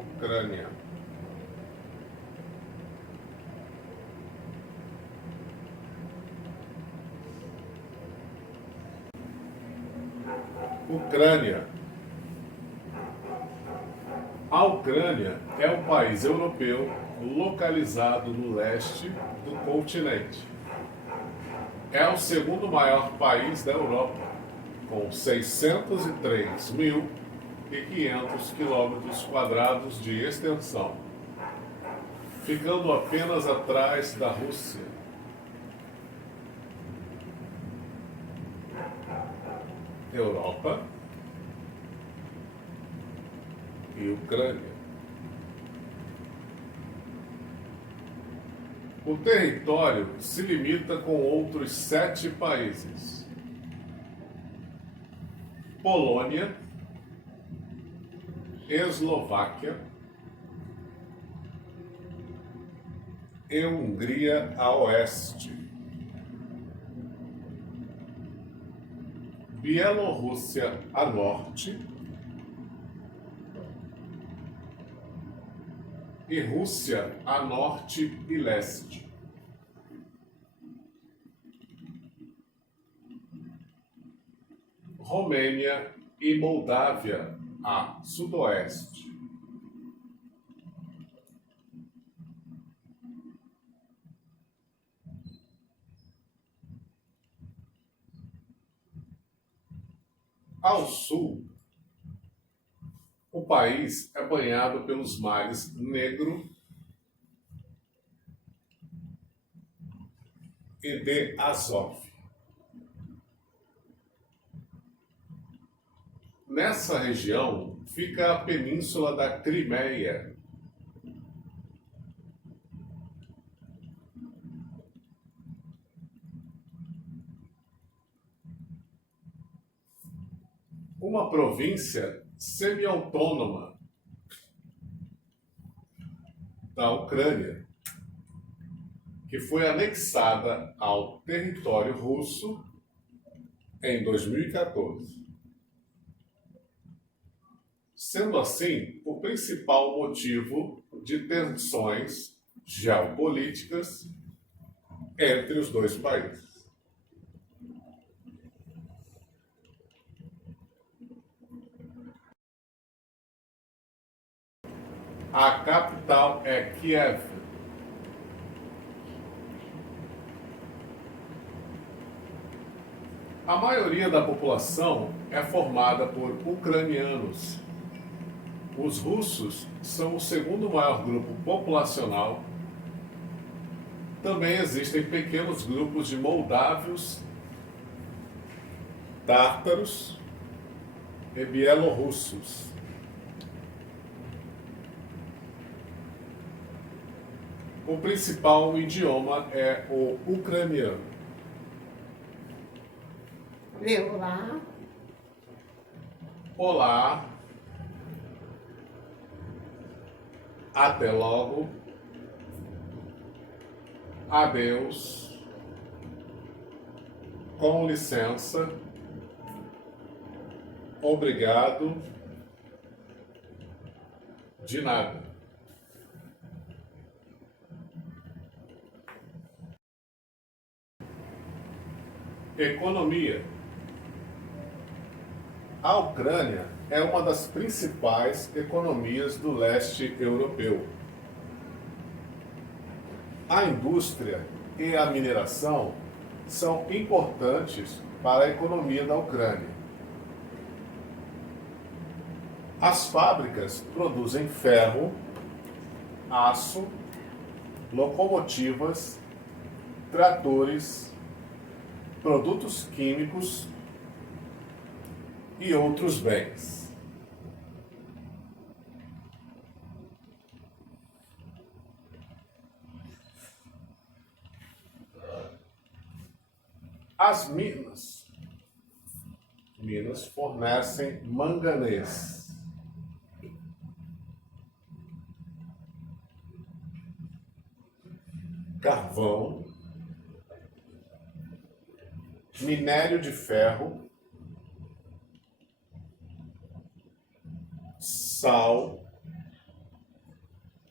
Ucrânia. Ucrânia. A Ucrânia é um país europeu localizado no leste do continente. É o segundo maior país da Europa, com 603.500 quilômetros quadrados de extensão, ficando apenas atrás da Rússia. Europa e Ucrânia. O território se limita com outros 7 países: Polônia, Eslováquia e Hungria a oeste, Bielorrússia a norte e Rússia a norte e leste. Romênia e Moldávia a sudoeste. Ao sul, o país é banhado pelos mares Negro e de Azov. Nessa região fica a península da Crimeia. Uma província semi-autônoma da Ucrânia, que foi anexada ao território russo em 2014. Sendo assim, o principal motivo de tensões geopolíticas entre os dois países. A capital é Kiev. A maioria da população é formada por ucranianos. Os russos são o segundo maior grupo populacional. Também existem pequenos grupos de moldávios, tártaros e bielorrussos. O principal idioma é o ucraniano. Olá. Olá. Até logo. Adeus. Com licença. Obrigado. De nada. Economia. A Ucrânia é uma das principais economias do leste europeu. A indústria e a mineração são importantes para a economia da Ucrânia. As fábricas produzem ferro, aço, locomotivas, tratores, produtos químicos e outros bens. As minas fornecem manganês, carvão, minério de ferro, sal,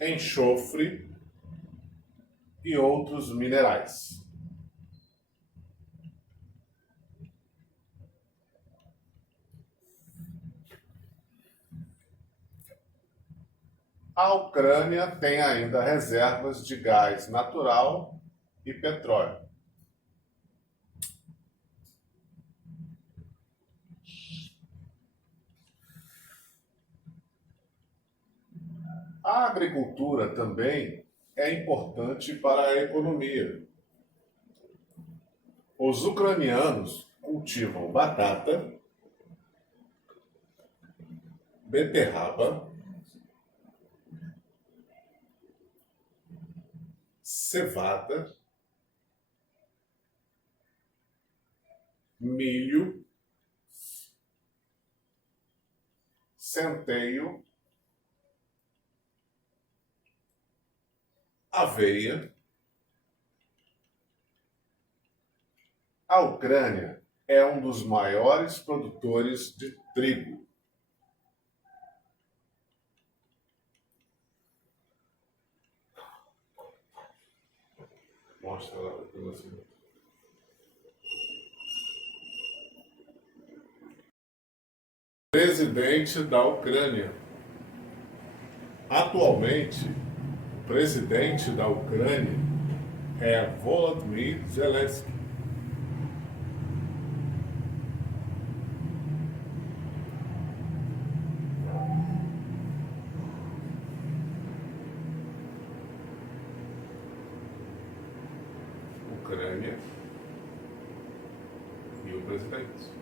enxofre e outros minerais. A Ucrânia tem ainda reservas de gás natural e petróleo. A agricultura também é importante para a economia. Os ucranianos cultivam batata, beterraba, cevada, milho, centeio, aveia. A Ucrânia é um dos maiores produtores de trigo. Mostra lá para você. Presidente da Ucrânia. Atualmente, o presidente da Ucrânia é Volodymyr Zelensky. Ucrânia e o presidente.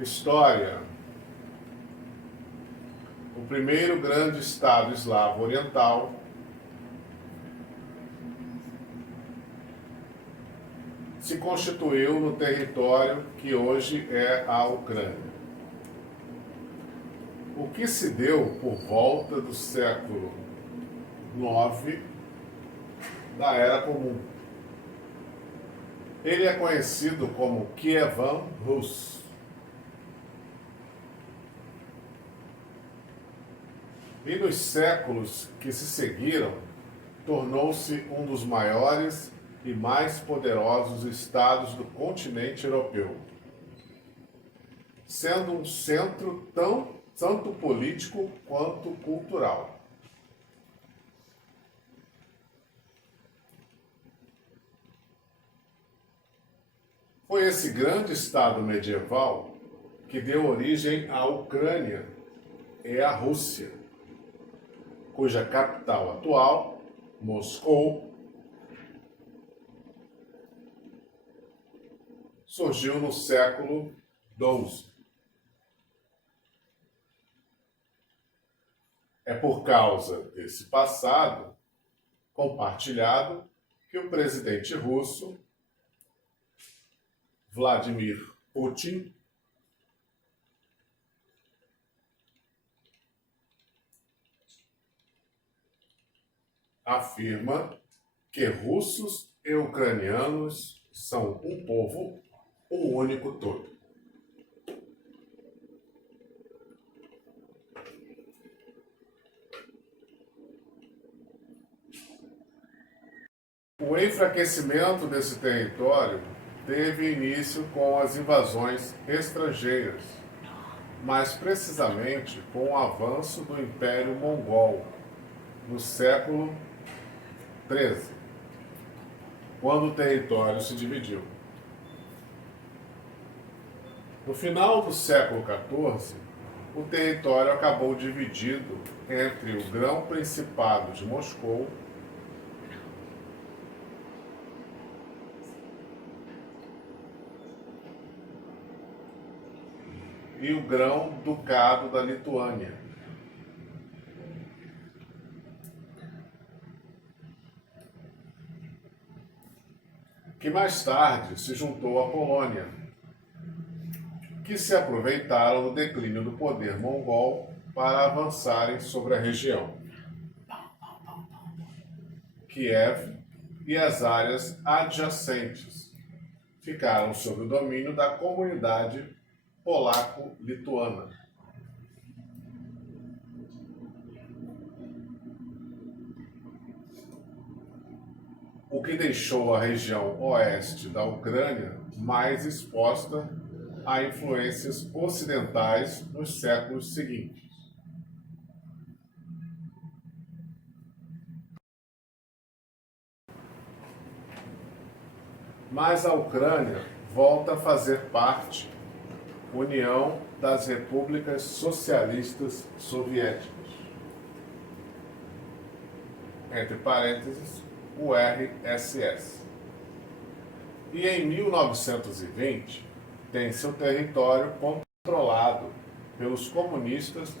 História. O primeiro grande estado eslavo oriental se constituiu no território que hoje é a Ucrânia. O que se deu por volta do século IX da Era Comum. Ele é conhecido como Kievan Rus. E nos séculos que se seguiram, tornou-se um dos maiores e mais poderosos estados do continente europeu, sendo um centro tanto político quanto cultural. Foi esse grande estado medieval que deu origem à Ucrânia e à Rússia, cuja capital atual, Moscou, surgiu no século XII. É por causa desse passado compartilhado que o presidente russo, Vladimir Putin, afirma que russos e ucranianos são um povo, um único todo. O enfraquecimento desse território teve início com as invasões estrangeiras, mais precisamente com o avanço do Império Mongol no século XIII, quando o território se dividiu. No final do século XIV, o território acabou dividido entre o Grão-Principado de Moscou e o Grão-Ducado da Lituânia. Que mais tarde se juntou à Polônia, que se aproveitaram do declínio do poder mongol para avançarem sobre a região. Kiev e as áreas adjacentes ficaram sob o domínio da comunidade polaco-lituana. O que deixou a região oeste da Ucrânia mais exposta a influências ocidentais nos séculos seguintes. Mas a Ucrânia volta a fazer parte da União das Repúblicas Socialistas Soviéticas, entre parênteses, URSS. E em 1920 tem seu território controlado pelos comunistas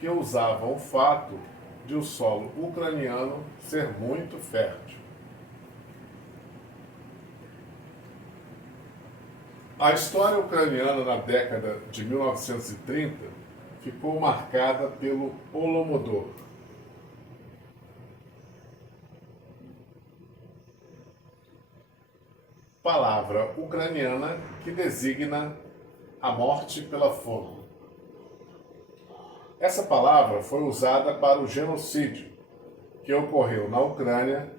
que usavam o fato de o solo ucraniano ser muito fértil. A história ucraniana na década de 1930 ficou marcada pelo Holodomor. Palavra ucraniana que designa a morte pela fome. Essa palavra foi usada para o genocídio que ocorreu na Ucrânia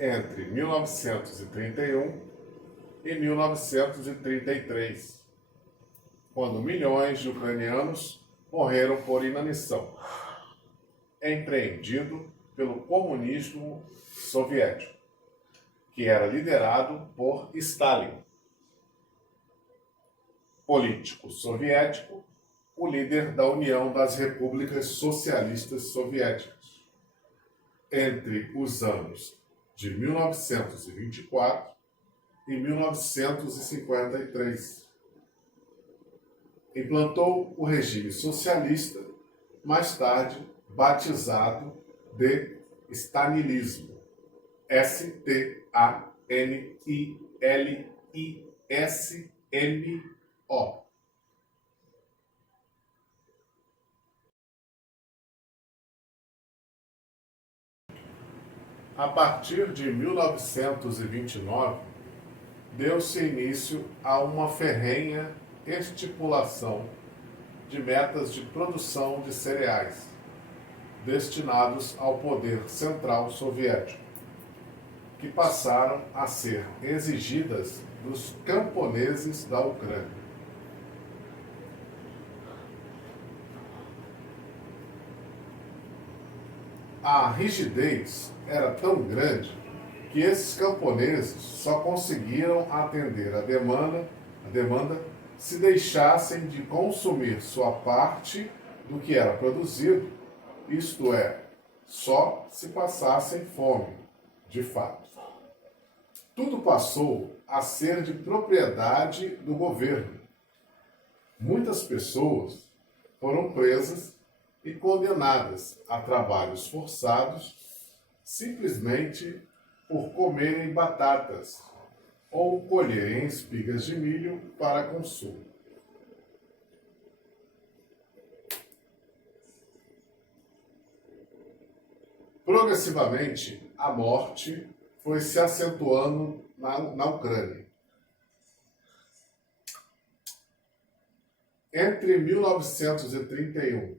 entre 1931 e 1933, quando milhões de ucranianos morreram por inanição, empreendido pelo comunismo soviético, que era liderado por Stalin, político soviético, o líder da União das Repúblicas Socialistas Soviéticas, entre os anos de 1924 e 1953. Implantou o regime socialista, mais tarde batizado de stalinismo. Stanilismo. A partir de 1929, deu-se início a uma ferrenha estipulação de metas de produção de cereais, destinados ao poder central soviético, que passaram a ser exigidas dos camponeses da Ucrânia. A rigidez era tão grande que esses camponeses só conseguiram atender a demanda se deixassem de consumir sua parte do que era produzido, isto é, só se passassem fome, de fato. Tudo passou a ser de propriedade do governo. Muitas pessoas foram presas e condenadas a trabalhos forçados simplesmente por comerem batatas ou colherem espigas de milho para consumo. Progressivamente, a morte foi se acentuando na Ucrânia. Entre 1931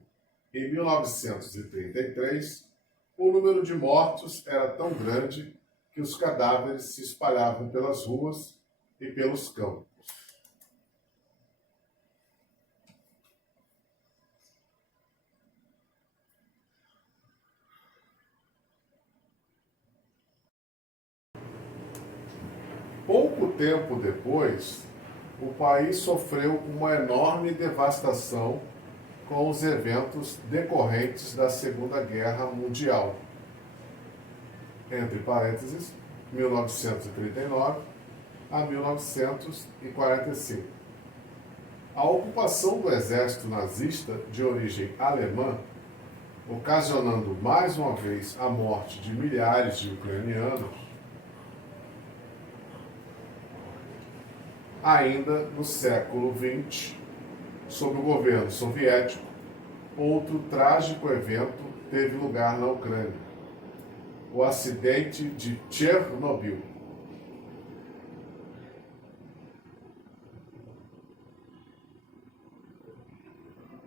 e 1933, o número de mortos era tão grande que os cadáveres se espalhavam pelas ruas e pelos campos. Pouco tempo depois, o país sofreu uma enorme devastação com os eventos decorrentes da Segunda Guerra Mundial, entre parênteses, 1939 a 1945. A ocupação do exército nazista de origem alemã, ocasionando mais uma vez a morte de milhares de ucranianos, ainda no século XX, sob o governo soviético, outro trágico evento teve lugar na Ucrânia: o acidente de Chernobyl.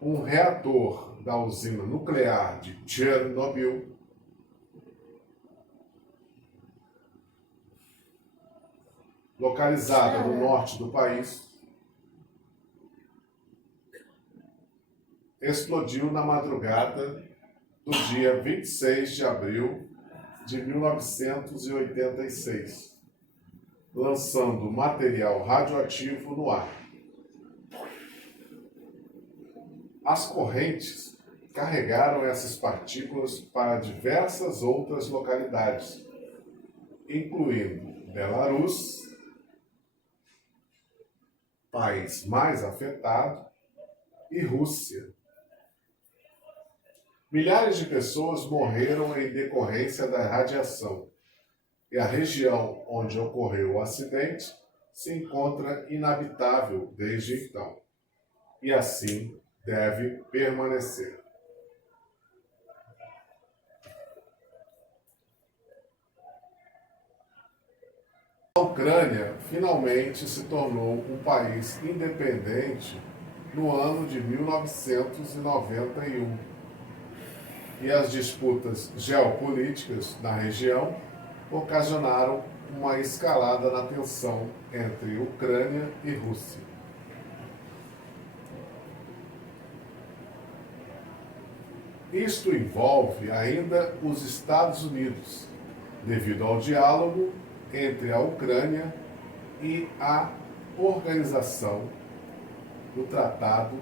um reator da usina nuclear de Chernobyl, localizada no norte do país, explodiu na madrugada do dia 26 de abril de 1986, lançando material radioativo no ar. As correntes carregaram essas partículas para diversas outras localidades, incluindo Belarus, país mais afetado, e Rússia. Milhares de pessoas morreram em decorrência da radiação, e a região onde ocorreu o acidente se encontra inabitável desde então, e assim deve permanecer. A Ucrânia finalmente se tornou um país independente no ano de 1991. E as disputas geopolíticas na região ocasionaram uma escalada na tensão entre Ucrânia e Rússia. Isto envolve ainda os Estados Unidos, devido ao diálogo entre a Ucrânia e a Organização do Tratado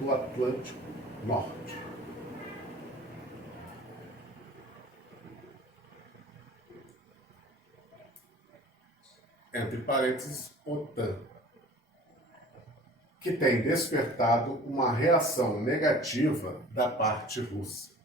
do Atlântico Norte. Entre parênteses, OTAN, que tem despertado uma reação negativa da parte russa.